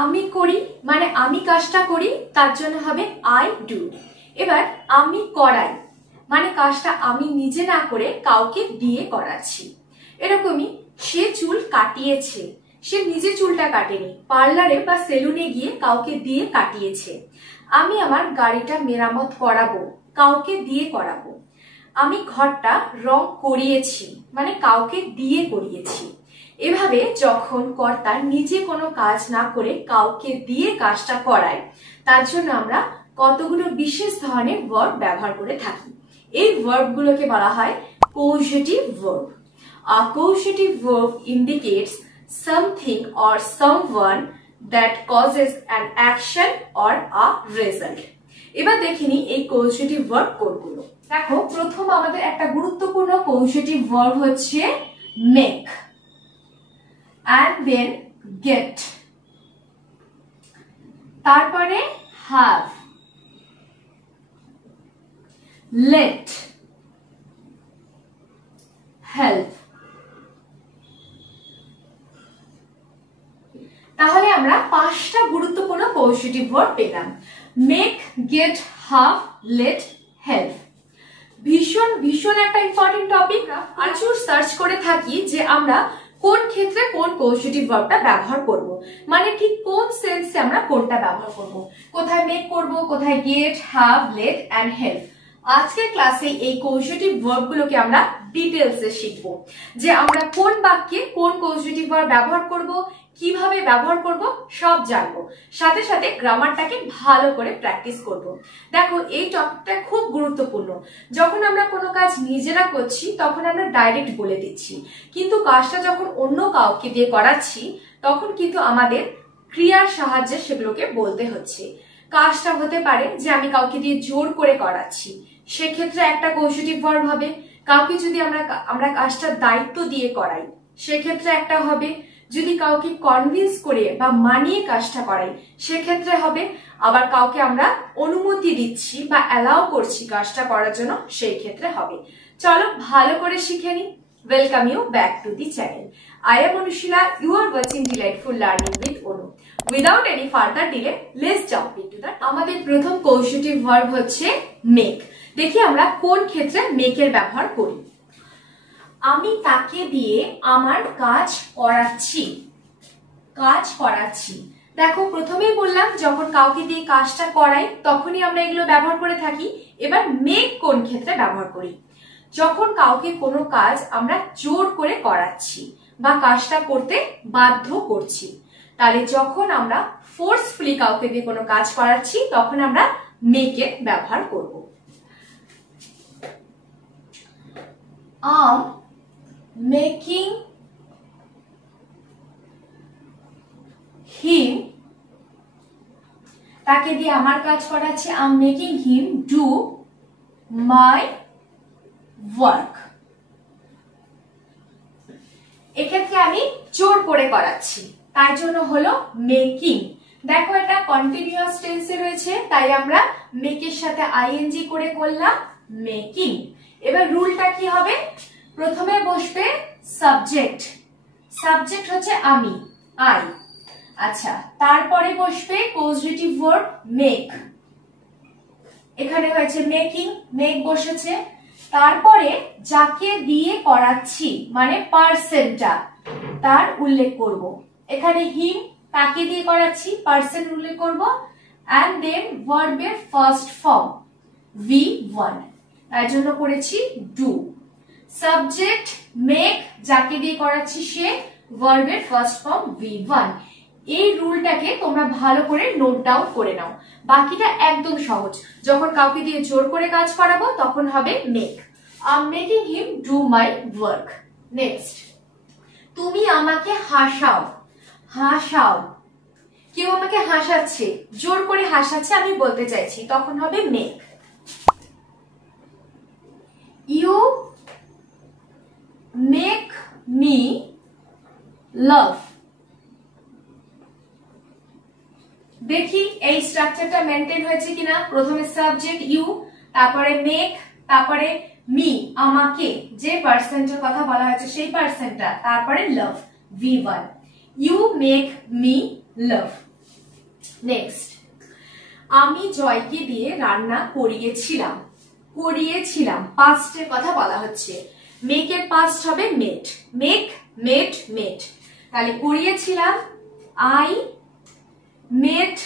আমি করি মানে আমি কাজটা করি, তার জন্য হবে আই ডু। এবার আমি করাই মানে কাজটা আমি নিজে না করে কাউকে দিয়ে করাচ্ছি। এরকমই সে চুল কাটিয়েছে, সে নিজে চুলটা কাটেনি, পার্লারে বা সেলুনে গিয়ে কাউকে দিয়ে কাটিয়েছে। আমি আমার গাড়িটা মেরামত করাবো, কাউকে দিয়ে করাবো। আমি ঘরটা রং করিয়েছি মানে কাউকে দিয়ে করিয়েছি। এভাবে যখন কর্তা নিজে কোনো কাজ না করে কাউকে দিয়ে কাজটা করায়, তার জন্য আমরা কতগুলো বিশেষ ধরনের ভার্ব ব্যবহার করে থাকি। এই ভার্বগুলোকে বলা হয় কৌশেটিভ verb. A causative verb indicates something or someone that causes an action or a result. এবার দেখিনি এই কৌশেটিভ ভার্ব কোনগুলো। দেখো, প্রথম আমাদের একটা গুরুত্বপূর্ণ কৌশেটিভ ভার্ব হচ্ছে make, and then get, তারপরে have, let, help। তাহলে আমরা পাঁচটা গুরুত্বপূর্ণ কৌশেটিভ ভার্ব পেলাম। Make, get, have, let, help. ভীষণ ভীষণ একটা ইম্পর্টেন্ট টপিক। প্রচুর সার্চ করে থাকি যে আমরা কোন ক্ষেত্রে কোন কৌশেটিভ ভার্বটা ব্যবহার করব, মানে ঠিক কোন সেন্সে আমরা কোনটা ব্যবহার করব, কোথায় মেক করব, কোথায় get, have, let and help. আজকের ক্লাসে এই কৌশেটিভ ভার্বগুলোকে আমরা ডিটেলসে শিখবো, যে আমরা কোন বাক্যে কোন কৌশেটিভ ভার্ব ব্যবহার করব, কিভাবে ব্যবহার করব সব জানবো। সাথে সাথে গ্রামারটাকে ভালো করে প্র্যাকটিস করব। দেখো, এই টপিকটা খুব গুরুত্বপূর্ণ। যখন আমরা কোনো কাজ নিজেরা করছি তখন আমরা ডাইরেক্ট বলে দিচ্ছি, কিন্তু কাজটা যখন অন্য কাউকে দিয়ে করাচ্ছি তখন কিন্তু আমাদের ক্রিয়ার সাহায্যে সেগুলোকে বলতে হচ্ছে। কাজটা হতে পারে যে আমি কাউকে দিয়ে জোর করে করাচ্ছি, সেক্ষেত্রে একটা কৌশেটিভ ভার্ব হবে। কাউকে যদি আমরা কাজটা দায়িত্ব দিয়ে করাই, সেক্ষেত্রে একটা হবে। যদি কাউকে কনভিন্স করে বা মানিয়ে কাজটা করাই, সেক্ষেত্রে হবে। আবার কাউকে আমরা অনুমতি দিচ্ছি বা অ্যালাউ করছি কাজটা করার জন্য, সেই ক্ষেত্রে হবে। চলো ভালো করে শিখে নি। Welcome you back to the channel. I am Anushila. You are watching Delightful Learning with Onu. Without any further delay, let's jump into that. আমাদের প্রথম কৌশেটিভ ভার্ব হচ্ছে মেক। দেখি আমরা কোন ক্ষেত্রে মেকের ব্যবহার করি। আমি তাকে দিয়ে আমার কাজ করাচ্ছি, কাজ করাচ্ছি। দেখো, প্রথমেই বললাম যখন কাউকে দিয়ে কাজটা করাই তখনই আমরা এগুলো ব্যবহার করে থাকি। এবার মেক কোন ক্ষেত্রে ব্যবহার করি? যখন কাউকে কোনো কাজ আমরা জোর করে করাচ্ছি বা কাজটা করতে বাধ্য করছি, তাহলে যখন আমরা ফোর্সফুলি কাউকে দিয়ে কোনো কাজ করাচ্ছি তখন আমরা মেকের ব্যবহার করব। Making him, তাকে দিয়ে আমার কাজ করাচ্ছি। I am making him do my work। এক্ষেত্রে আমি জোর করে করাচ্ছি, তার জন্য হলো মেকিং। দেখো, এটা কন্টিনিউয়াস টেন্সে রয়েছে, তাই আমরা মেকের সাথে আইএনজি করে করলাম মেকিং। এবার রুলটা কি হবে? প্রথমে বসবে সাবজেক্ট, সাবজেক্ট হচ্ছে আমি, আই। আচ্ছা, তারপরে বসবে কৌশেটিভ ভার্ব মেক। এখানে হয়েছে মেকিং, মেক বসেছে। তারপরে যাকে দিয়ে করাচ্ছি মানে পার্সনটা, তার উল্লেখ করব। এখানে হিম, তাকে দিয়ে করাচ্ছি, পার্সন উল্লেখ করব। এন্ড দেন ভার্বের ফার্স্ট ফর্ম V1, তার জন্য করেছি ডু। সাবজেক্ট মেক, যাকে দিয়ে করাচ্ছি সে, ভার্বের ফার্স্ট ফর্ম V1। এই রুলটাকে তোমরা ভালো করে নোট ডাউন করে নাও। বাকিটা একদম সহজ। যখন কাউকে দিয়ে জোর করে কাজ করাবো তখন হবে make. I am making him do my work. Next, তুমি আমাকে হাসাও, হাসাও। কেউ আমাকে হাসাচ্ছে, জোর করে হাসাচ্ছে আমি বলতে চাইছি, তখন হবে make. You make me laugh। দেখি এই স্ট্রাকচারটা মেনটেন হয়েছে কিনা। প্রথমে সাবজেক্ট ইউ, তারপরে মেক, তারপরে মি আমাকে, যে পার্সনটার কথা বলা হয়েছে সেই পার্সনটা, তারপরে love V1। You make me love. Next, আমি জয়কে দিয়ে রান্না করিয়েছিলাম। করিয়েছিলাম পাস্টের কথা বলা হচ্ছে, মেকের পাস্ট হবে মেড। Make, made, made. তাহলে করিয়েছিলাম, আই মেড,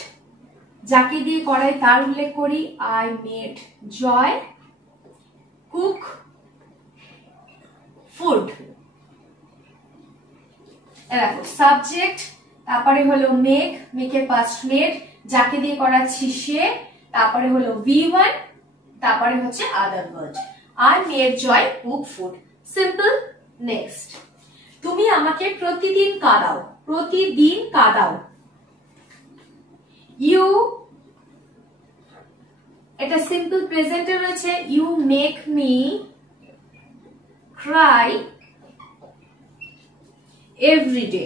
যাকে দিয়ে করাই তার উল্লেখ করি, I made Joy cook food. দেখো সাবজেক্ট, তারপরে হলো মেক, মেকের পাস্ট মেড, যাকে দিয়ে করাচ্ছি সে, তারপরে হলো V1, তারপরে হচ্ছে other word. I made Joy cook food, simple. Next, তুমি আমাকে প্রতিদিন কাঁদাও। প্রতিদিন কাঁদাও, ইউ, এটা সিম্পল প্রেজেন্টে রয়েছে, you make me cry every day.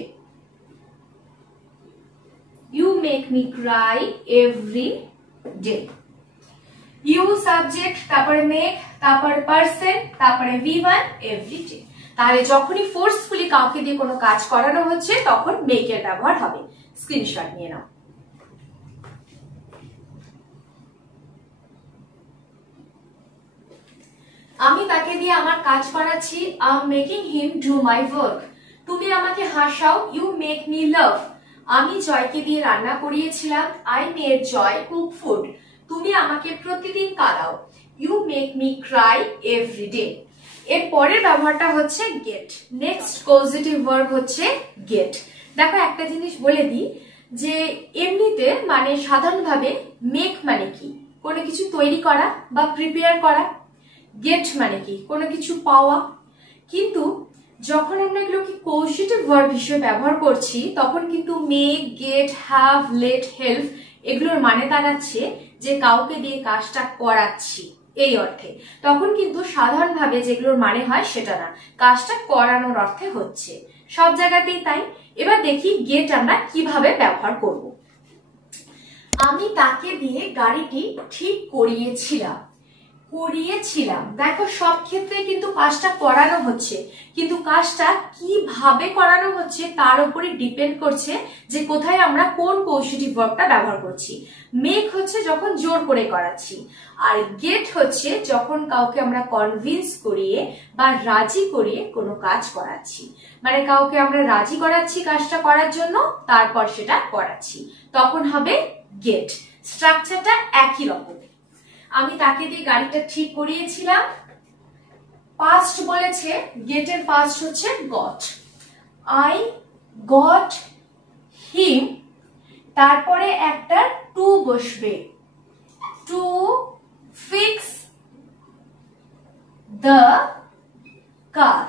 You make me cry every day. You subject, তারপরে make, তারপরে person, তারপরে V1, every day. তাহলে যখনই ফোর্সফুলি কাউকে দিয়ে কোনো কাজ করানো হচ্ছে তখন make এর ব্যবহার হবে। স্ক্রিনশট নিয়ে নাও। আমি তাকে দিয়ে আমার কাজ করাচ্ছি, I am making him do my work. তুমি আমাকে হাসাও, you make me laugh. আমি জয়কে দিয়ে রান্না করিয়েছিলাম, I made Joy cook food. তুমি আমাকে প্রতিদিন কাঁদাও, you make me cry every day. এর পরের ব্যবহারটা হচ্ছে get. নেক্সট পজিটিভ ভার্ব হচ্ছে get. দেখো একটা জিনিস বলে দিই যে এমনিতে মানে সাধারণভাবে মেক মানে কি, কোনো কিছু তৈরি করা বা প্রিপেয়ার করা। get মানে কি, কোনো কিছু পাওয়া। কিন্তু যখন আমরা এগুলোকে কৌশিটিভ ভার্ব হিসেবে ব্যবহার করছি তখন কিন্তু make, get, have, let, help এগুলোর মানে দাঁড়াচ্ছে যে কাউকে দিয়ে কাজটা করাচ্ছি এই অর্থে। তখন কিন্তু সাধারণভাবে যেগুলোর মানে হয় সেটা না, কাজটা করানোর অর্থে হচ্ছে, সব জায়গাতেই তাই। এবার দেখি গেট আমরা কিভাবে ব্যবহার করব। আমি তাকে দিয়ে গাড়িটি ঠিক করিয়েছিলাম। করিয়েছিলাম, দেখো সব ক্ষেত্রে কিন্তু কাজটা করানো হচ্ছে, কিন্তু কাজটা কিভাবে করানো হচ্ছে তার উপরে ডিপেন্ড করছে যে কোথায় আমরা কোন পজিটিভ ভার্বটা ব্যবহার করছি। মেক হচ্ছে যখন জোর করে করাচ্ছি, আর গেট হচ্ছে যখন কাউকে আমরা কনভিন্স করিয়ে বা রাজি করিয়ে কোনো কাজ করাচ্ছি, মানে কাউকে আমরা রাজি করাচ্ছি কাজটা করার জন্য, তারপর সেটা করাচ্ছি, তখন হবে গেট। স্ট্রাকচারটা একই রকম। আমি তাকে দিয়ে গাড়িটা ঠিক করিয়েছিলাম, পাস্ট বলেছে, গেটের পাস্ট হচ্ছে গট। আই গট হিম, তারপরে একটা টু বসবে, টু ফিক্স দ্য কার।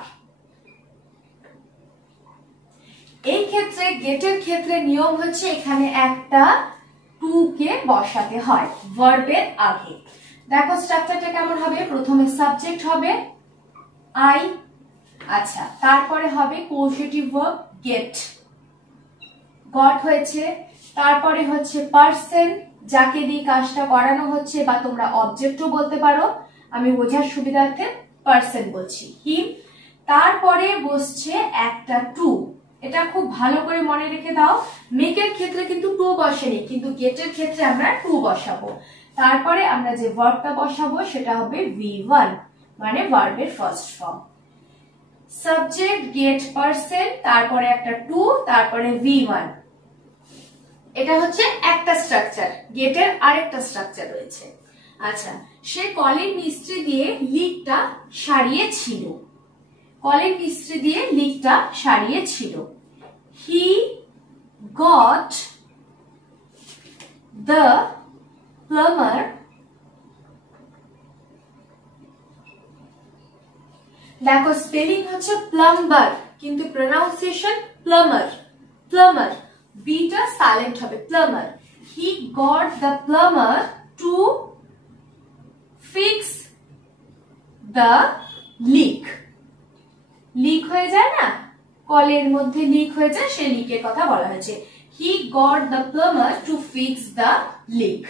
এই ক্ষেত্রে গেটের ক্ষেত্রে নিয়ম হচ্ছে এখানে একটা টু কে বসাতে হয় ভার্বের আগে। দেখো স্ট্রাকচারটা কেমন হবে, প্রথমে সাবজেক্ট হবে আই, আচ্ছা তারপরে হবে পজিটিভ ভার্ব গেট, গট হয়েছে, তারপরে হচ্ছে পারসন যাকে দিয়ে কাজটা করানো হচ্ছে, বা তোমরা অবজেক্টও বলতে পারো, আমি বোঝার সুবিধার্থে পারসন বলছি, হিম। তারপরে বসছে একটা টু, এটা খুব ভালো করে মনে রেখে দাও, মেকের ক্ষেত্রে কিন্তু টু বসেনি, কিন্তু গেটের ক্ষেত্রে আমরা টু বসাবো। তারপরে আমরা যে ভার্বটা বসাবো সেটা হবে V1, মানে ভার্বের first form. Subject get person, তারপরে একটা টু, তারপরে V1। এটা হচ্ছে একটা স্ট্রাকচার, গেটের আরেকটা স্ট্রাকচার রয়েছে। আচ্ছা, সে কলের মিস্ত্রি দিয়ে লিকটা সারিয়েছিল, কলের মিস্ত্রি দিয়ে লিকটা সারিয়েছিল। He got the plumber দেখো স্পেলিং হচ্ছে প্লাম্বার, কিন্তু প্রনাউন্সিয়েশন প্লামার। প্লামার বিটা সাইলেন্ট হবে, plumber. He got the plumber to fix the leak. Leak হয়ে যায় না, কলের মধ্যে লিক হয়ে যায়, সেই লিকের কথা বলা হয়েছে। He got the plumber to fix the leak.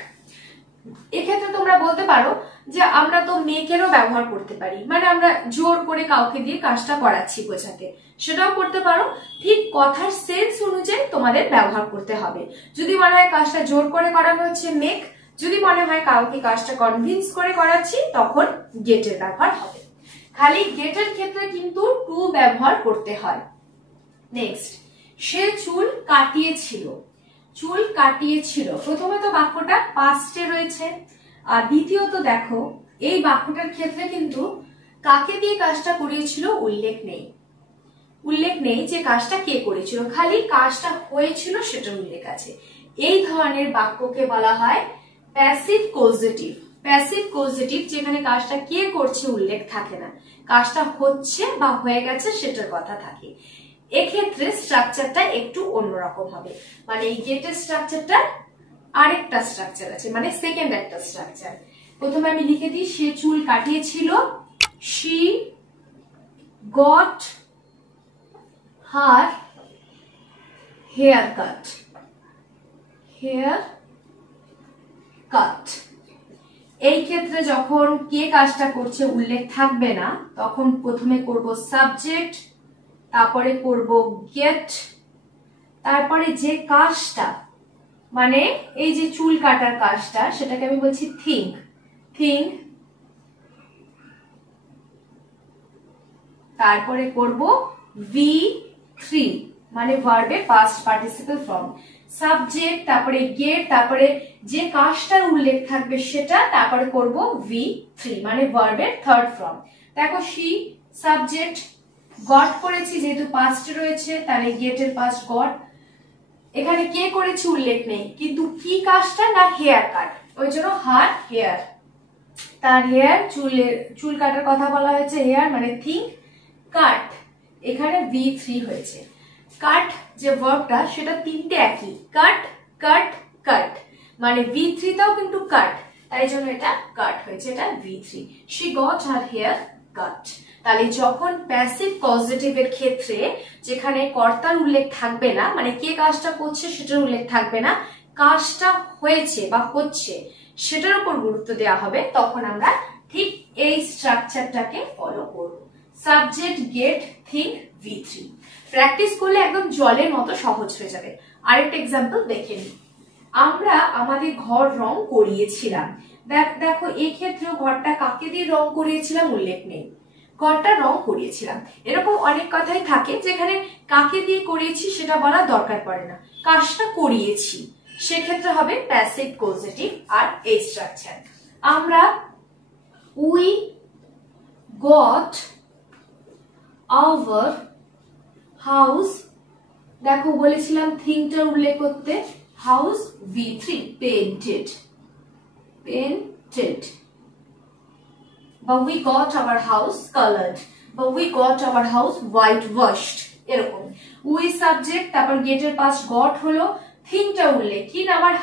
এক্ষেত্রে তোমরা বলতে পারো যে আমরা তো মেকেরও ব্যবহার করতে পারি, মানে আমরা জোর করে কাউকে দিয়ে কাজটা করাচ্ছি বোঝাতে, সেটাও করতে পারো। ঠিক কথার সেন্স অনুযায়ী তোমাদের ব্যবহার করতে হবে। যদি মনে হয় কাজটা জোর করে করানো হচ্ছে মেক, যদি মনে হয় কাউকে কাজটা কনভিন্স করে করাচ্ছি তখন গেটের ব্যবহার হবে। খালি গেটের ক্ষেত্রে কিন্তু টু ব্যবহার করতে হয়। নেক্সট, সে চুল কাটিয়েছিল। চুল কাটিয়েছিল, প্রথমে তো বাক্যটা পাস্টে রয়েছে, আর দ্বিতীয়ত দেখো এই বাক্যটার ক্ষেত্রে কিন্তু কাকে দিয়ে কাজটা করিয়েছিল উল্লেখ নেই। উল্লেখ নেই যে কাজটা কে করেছিল, খালি কাজটা হয়েছিল সেটা উল্লেখ আছে। এই ধরনের বাক্যকে বলা হয় প্যাসিভ কজেটিভ। প্যাসিভ কজেটিভ যেখানে কাজটা কে করছে উল্লেখ থাকে না, কাজটা হচ্ছে বা হয়ে গেছে সেটার কথা থাকে। এক্ষেত্রে স্ট্রাকচারটা একটু অন্যরকম হবে, মানে এই গেটের স্ট্রাকচারটা আরেকটা স্ট্রাকচার আছে, মানে সেকেন্ড একটা স্ট্রাকচার। প্রথমে আমি লিখে দিই, সে চুল কাটিয়েছিল, she got her hair cut. hair cut. এই ক্ষেত্রে যখন কে কাজটা করছে উল্লেখ থাকবে না, তখন প্রথমে করব সাবজেক্ট, তারপরে করব গেট, তারপরে যে কাজটা মানে এই যে চুল কাটার কাজটা সেটাকে আমি বলছি থিঙ্ক। থিঙ্ক, তারপরে করব V3 মানে ভার্বের পাস্ট পার্টিসিপল ফর্ম। সাবজেক্ট, তারপরে গেট, তারপরে যে কাজটার উল্লেখ থাকবে সেটা, তারপরে করব V3 মানে ভার্বের থার্ড ফর্ম। দেখো সি সাবজেক্ট, গট করেছি যেহেতু পাস্টে রয়েছে তাহলে গেটের পাস্ট গট। এখানে কে করেছে উল্লেখ নেই, কিন্তু কি কাজটা না হেয়ার কাট, ওই জন্য হার হেয়ার, তার হেয়ার চুল কাটার কথা বলা হয়েছে, হেয়ার মানে থিঙ্ক। কাট, এখানে V3 হয়েছে। কাট যে ভার্বটা সেটা তিনটে একই, কাট কাট কাট, মানে V3 টাও কিন্তু কাট, তাই জন্য এটা কাট হয়েছে, এটা V3। she got her hair cut। তাহলে যখন প্যাসিভ পজিটিভের ক্ষেত্রে যেখানে কর্তার উল্লেখ থাকবে না, মানে কে কাজটা করছে সেটার উল্লেখ থাকবে না, কাজটা হয়েছে বা হচ্ছে সেটার উপর গুরুত্ব দেওয়া হবে, তখন আমরা ঠিক এই স্ট্রাকচারটাকে ফলো করব। Subject, get, think, V3। Practice করলে একদম জলের মতো সহজ হয়ে যাবে। আরেকটা এক্সাম্পল দেখে নিই। আমরা আমাদের ঘর রং করিয়েছিলাম। দেখো এই ক্ষেত্রেও ঘরটা কাকে দিয়ে রং করিয়েছিলাম উল্লেখ নেই, ঘরটা রং করিয়েছিলাম। এরকম অনেক কথাই থাকে যেখানে কাকে দিয়ে করিয়েছি সেটা বলা দরকার পড়ে না, কাজটা করিয়েছি, সেক্ষেত্রে হবে প্যাসিভ পজিটিভ আর এই স্ট্রাকচার। আমরা উই গট আওয়ার হাউস, দেখো বলেছিলাম থিংটার উল্লেখ করতে, হাউস V3 পেইন্টেড। পেইন্টেড বা we got our house colored বা we got our house whitewashed, এরকম। we সাবজেক্ট, তারপর গেটের পাস্ট গট হলো, থিংটা উল্লেখ কি না our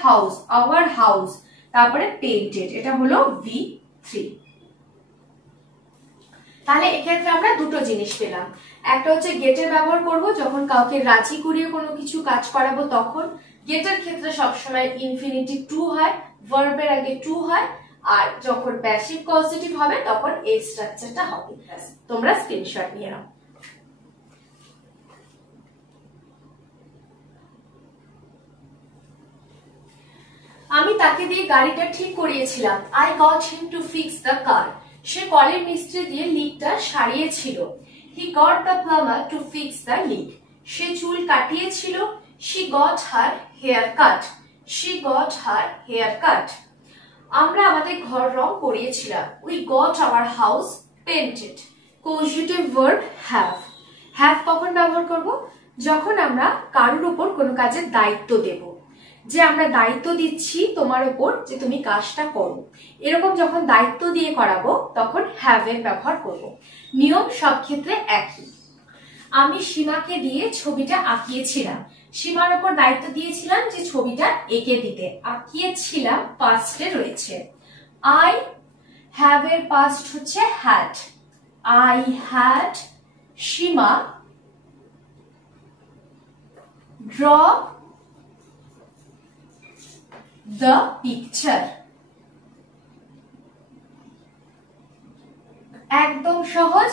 house, তারপরে পেইন্টেড, এটা হলো V3। তাহলে এক্ষেত্রে আমরা দুটো জিনিস পেলাম, একটা হচ্ছে গেটের ব্যবহার করব যখন কাউকে রাজি করিয়ে কোনো কিছু কাজ করাবো, তখন গেটের ক্ষেত্রে সবসময় ইনফিনিটিভ টু হয়, ভার্বের আগে টু হয়, আর যখন প্যাসিভ পজিটিভ হবে তখন এই স্ট্রাকচারটা হবে। তোমরা স্ক্রিনশট নিয়ে নাও। আমি তাকে দিয়ে গাড়িটা ঠিক করিয়েছিলাম। I got him to fix the car। সে কলের মিস্ত্রি দিয়ে লিকটা সারিয়েছিল। He got the plumber to fix the leak। সে চুল কাটিয়েছিল। She got her hair cut। She got her hair cut। আমরা আমাদের ঘর রং করিয়েছিলাম। We got our house painted। Causative verb have। have কখন ব্যবহার করব? যখন আমরা কারোর উপর কোনো কাজের দায়িত্ব দেব, যে আমরা দায়িত্ব দিচ্ছি তোমার উপর যে তুমি কাজটা করো, এরকম যখন দায়িত্ব দিয়ে করাবো তখন have এর ব্যবহার করব। নিয়ম সব ক্ষেত্রে একই। আমি সীমাকে দিয়ে ছবিটা আঁকিয়েছিলাম। সীমার উপর দায়িত্ব দিয়েছিলাম যে ছবিটা এঁকে দিতে, আঁকিয়েছিলাম পাস্টে রয়েছে। I have এর পাস্ট হচ্ছে had। I had Seema draw the picture। একদম সহজ।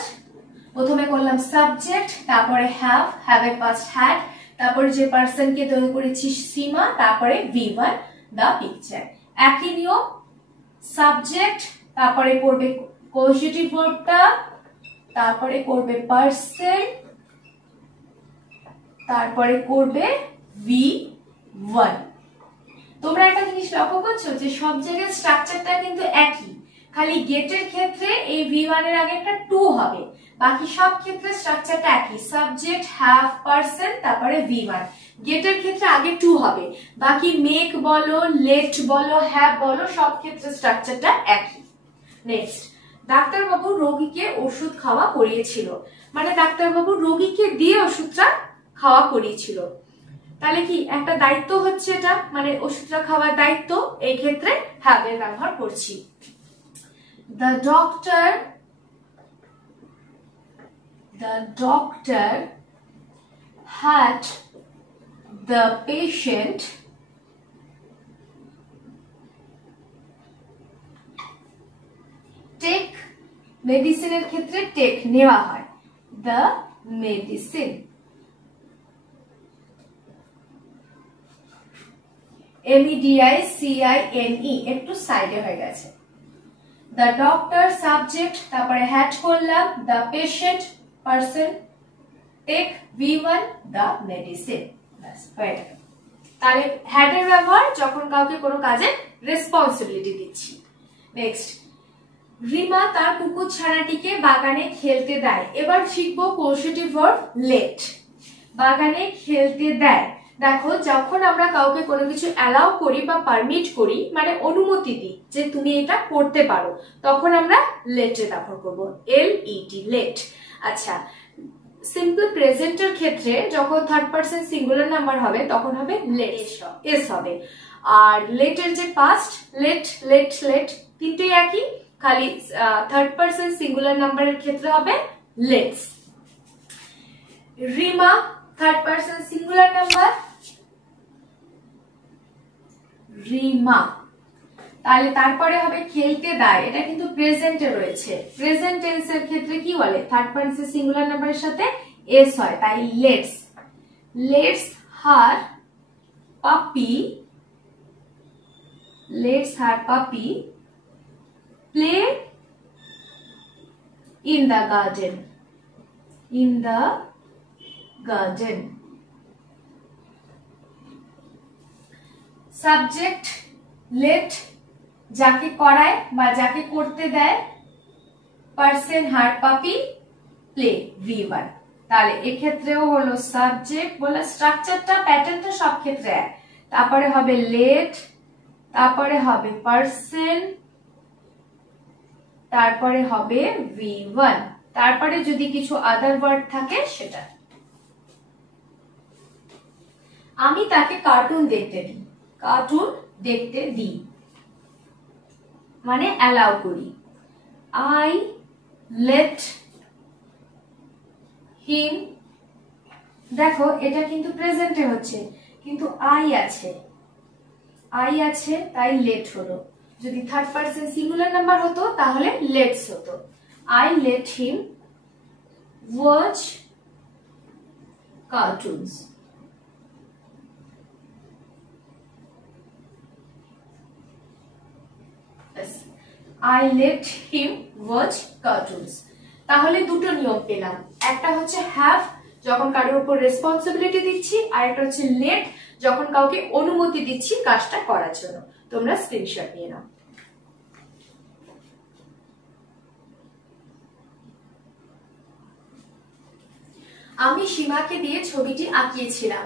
প্রথমে করলাম সাবজেক্ট, তারপরে হ্যাভ, হ্যাভের পাস্ট হ্যাড, তারপরে যে পার্সনকে তৈরি করেছি সীমা, তারপরে V1 দ্য পিকচার। একই নিয়ম, সাবজেক্ট, তারপরে করবে কজেটিভ ভার্বটা, তারপরে করবে পার্সন, তারপরে করবে V1। তোমরা একটা জিনিস লক্ষ্য করছো যে সব জায়গায় স্ট্রাকচারটা কিন্তু একই, খালি গেটের ক্ষেত্রে এই V1 এর আগে একটা টু হবে, বাকি সব ক্ষেত্রে স্ট্রাকচারটা একই, সাবজেক্ট, হ্যাভ, পার্সন, তারপরে V1। গেটের ক্ষেত্রে আগে টু হবে, বাকি মেক বলো, লেট বলো, হ্যাভ বলো, সব ক্ষেত্রে স্ট্রাকচারটা একই। নেক্সট, ডাক্তারবাবু রোগীকে ওষুধ খাওয়া করিয়েছিল, মানে ডাক্তারবাবু রোগীকে দিয়ে ওষুধটা খাওয়া করিয়েছিল, তাহলে কি একটা দায়িত্ব হচ্ছে এটা, মানে ওষুধটা খাওয়ার দায়িত্ব, এই ক্ষেত্রে হ্যাভ এর ব্যবহার করছি। The doctor had the patient take medicine এর ক্ষেত্রে take নেওয়া হয়, the medicine। MEDICINE একটু সাইডে হয়ে গেছে। The doctor সাবজেক্ট, তারপরে had করলাম, the patient person, take V1 the medicine, ব্যাস হয়ে গেল। তাহলে had এর ব্যবহার যখন কাউকে কোনো কাজে রেসপন্সিবিলিটি দিচ্ছি। নেক্সট, রিমা তার কুকুর ছানাটিকে বাগানে খেলতে দেয়। এবার শিখবো পজিটিভ ভার্ব let। বাগানে খেলতে দেয়, দেখো যখন আমরা কাউকে কোনো কিছু অ্যালাউ করি বা পারমিট করি, মানে অনুমতি দিই যে তুমি এটা করতে পারো, তখন আমরা let এর ব্যবহার করবো, LET let। আচ্ছা, সিম্পল প্রেজেন্টের ক্ষেত্রে যখন থার্ড পারসন সিঙ্গুলার নাম্বার হবে তখন হবে let, এস হবে। আর let এর যে পাস্ট, let let let তিনটেই একই, খালি থার্ড পারসন সিঙ্গুলার নাম্বারের ক্ষেত্রে হবে let's। Rima third person singular number, Rima, তাহলে তারপরে হবে খেলতে দেয়, এটা কিন্তু প্রেজেন্টে রয়েছে, প্রেজেন্ট টেন্সের ক্ষেত্রে কি বলে, থার্ড পারসন সিঙ্গুলার নাম্বারের সাথে এস হয়, তাই লেটস। লেটস হার পাপি, let's her puppy play in the garden, in the garden. Subject let, যাকে করায় বা যাকে করতে দেয়, পার্সন হার পাপি প্লে V1। তাহলে এক্ষেত্রেও হলো সাবজেক্ট বলে স্ট্রাকচারটা, প্যাটার্নটা সব ক্ষেত্রে এক, তারপরে হবে লেট, তারপরে হবে পার্সন, তারপরে হবে V1, তারপরে যদি কিছু আদার ওয়ার্ড থাকে সেটা। আমি তাকে কার্টুন দেখতে দিই, কার্টুন দেখতে দিই মানে অ্যালাউ করি, I let him। দেখো এটা কিন্তু প্রেজেন্টে হচ্ছে, কিন্তু I আছে, I আছে তাই let হলো। যদি থার্ড পারসন সিঙ্গুলার নাম্বার হতো তাহলে let's হতো। I let him watch cartoons। I let him watch cartoons। তাহলে দুটো নিয়ম পেলাম, একটা হচ্ছে have যখন কারোর উপর রেসপন্সিবিলিটি দিচ্ছি, আর একটা হচ্ছে let যখন কাউকে অনুমতি দিচ্ছি কাজটা করার জন্য। তোমরা স্ক্রিনশট নিয়ে নাও। আমি সীমাকে দিয়ে ছবিটি আঁকিয়েছিলাম,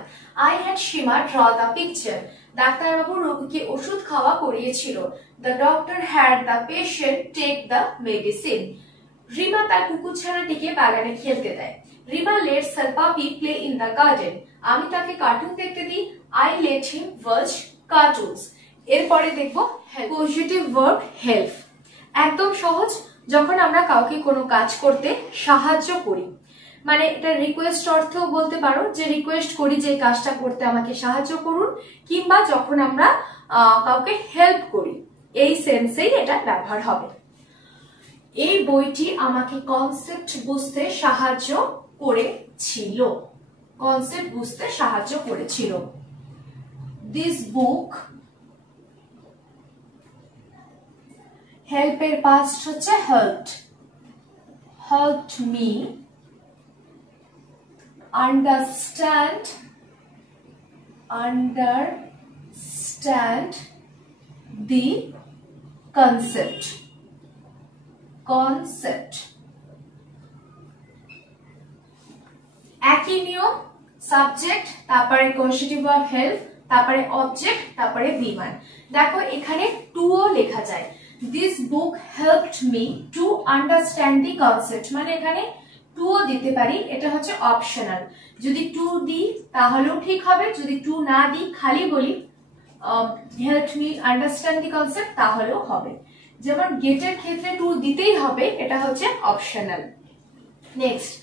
I had Shima draw the picture। ডাক্তারবাবু রোগীকে ওষুধ খাওয়া করিয়েছিল, The doctor had the patient take the medicine। Rima তার কুকুর ছানাটিকে বাগানে খেলতে দেয়, Rima lets her puppy play in the garden। আমি তাকে কার্টুন দেখতে দিই, I let him watch cartoons। এরপরে দেখব পজিটিভ ভার্ব হেল্প। একদম সহজ, যখন আমরা কাউকে কোনো কাজ করতে সাহায্য করি, মানে এটা রিকোয়েস্ট অর্থেও বলতে পারো, যে রিকোয়েস্ট করি যে কাজটা করতে আমাকে সাহায্য করুন, কিংবা যখন আমরা কাউকে হেল্প করি, এই সেন্সেই এটা ব্যবহার হবে। এই বইটি আমাকে কনসেপ্ট বুঝতে সাহায্য করেছিল। কনসেপ্ট বুঝতে সাহায্য করেছিল। দিস বুক, হেল্প এর পাস্ট হচ্ছে helped, helped me understand the concept. একই নিয়ম, সাবজেক্ট, তারপরে কনসেটিভ ভার্ব হেল্প, তারপরে অবজেক্ট, তারপরে বিমান। দেখো এখানে টু ও লেখা যায়। This book helped me to understand the concept, মানে এখানে টু ও দিতে পারি, এটা হচ্ছে অপশনাল। যদি টু দিই তাহলেও ঠিক হবে, যদি টু না দিই খালি বলি helped me understand the concept তাহলেও হবে। যেমন গেটের ক্ষেত্রে টু দিতেই হবে, এটা হচ্ছে অপশনাল। নেক্সট,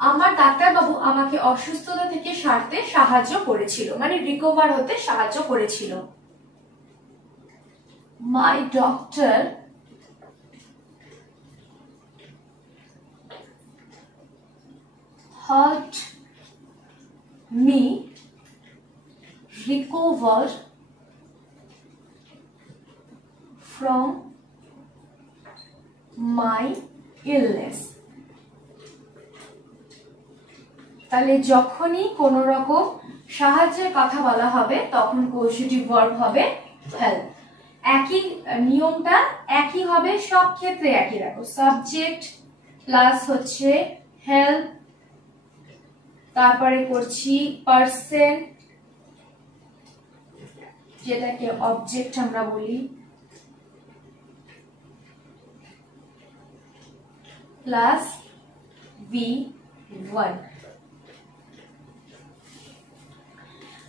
আমার ডাক্তারবাবু আমাকে অসুস্থতা থেকে সারতে সাহায্য করেছিল, মানে রিকভার হতে সাহায্য করেছিল। My doctor helped me recover from my illness. তাহলে যখনই কোন রকম সাহায্যের কথা বলা হবে তখন কৌশিটিভ ভার্ব হবে হেল্প। একই নিয়মটা একই হবে সব ক্ষেত্রে একই রাখো, সাবজেক্ট প্লাস হচ্ছে হেল্প, তারপরে করছি পারসন যেটাকে অবজেক্ট আমরা বলি, প্লাস V1।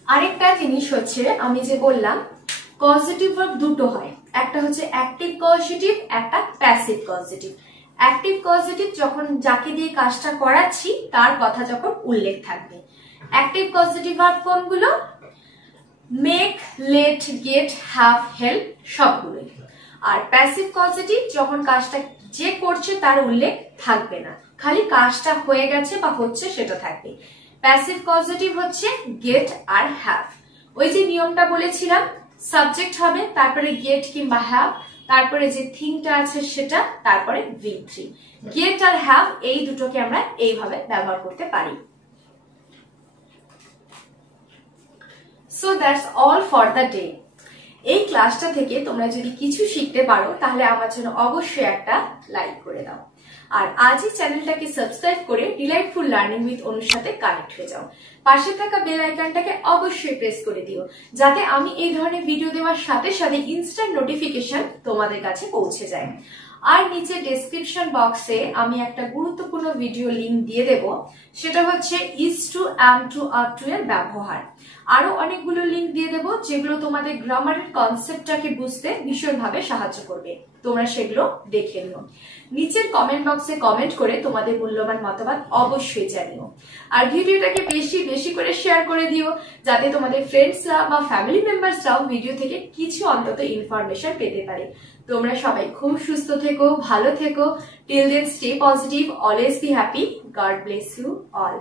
আরেকটা জিনিস হচ্ছে আমি যে বললাম কজেটিভ ভার্ব দুটো হয়, একটা হচ্ছে অ্যাক্টিভ কজেটিভ, একটা প্যাসিভ কজেটিভ। অ্যাক্টিভ কজেটিভ যখন যাকে দিয়ে কাজটা করাচ্ছি তার কথা যখন উল্লেখ থাকবে। অ্যাক্টিভ কজেটিভ ভার্ব কোনগুলো? Make, let, get, have, help সবগুলোই। আর প্যাসিভ কজেটিভ যখন কাজটা যে করছে তার উল্লেখ থাকবে না, খালি কাজটা হয়ে গেছে বা হচ্ছে সেটা থাকবে। প্যাসিভ কজেটিভ হচ্ছে গেট আর হ্যাভ। ওই যে নিয়মটা বলেছিলাম, সাবজেক্ট হবে, তারপরে গেট কিংবা হ্যাভ, তারপরে যে থিংটা আছে সেটা, তারপরে V3। গেট আর হ্যাভ এই দুটোকে আমরা এইভাবে ব্যবহার করতে পারি। So that's all for the day. এই ক্লাসটা থেকে তোমরা যদি কিছু শিখতে পারো তাহলে আমার জন্য অবশ্যই একটা লাইক করে দাও, আর আজই চ্যানেলটাকে সাবস্ক্রাইব করে ডিলাইটফুল লার্নিং উইথ অনুর সাথে কানেক্ট হয়ে যাও। পাশে থাকা বেল আইকনটাকে অবশ্যই প্রেস করে দিও যাতে আমি এই ধরনের ভিডিও দেওয়ার সাথে সাথে ইনস্ট্যান্ট নোটিফিকেশন তোমাদের কাছে পৌঁছে যায়। আর নিচে ডেসক্রিপশন বক্সে আমি একটা গুরুত্বপূর্ণ ভিডিও লিংক দিয়ে দেব, সেটা হচ্ছে is to, am to, are to এর ব্যবহার। আরো অনেকগুলো লিংক দিয়ে দেব যেগুলো তোমাদের গ্রামারের কনসেপ্টটাকে বুঝতে ভীষণভাবে সাহায্য করবে, তোমরা সেগুলো দেখে নিও। নিচের কমেন্ট বক্সে কমেন্ট করে তোমাদের মূল্যবান মতামত অবশ্যই জানিও। আর ভিডিওটাকে বেশি বেশি করে শেয়ার করে দিও যাতে তোমাদের ফ্রেন্ডসরা বা ফ্যামিলি মেম্বার্সরাও ভিডিও থেকে কিছু অন্তত ইনফরমেশন পেতে পারে। তোমরা সবাই খুব সুস্থ থেকো, ভালো থেকো। Till then stay positive, always be happy. God bless you all.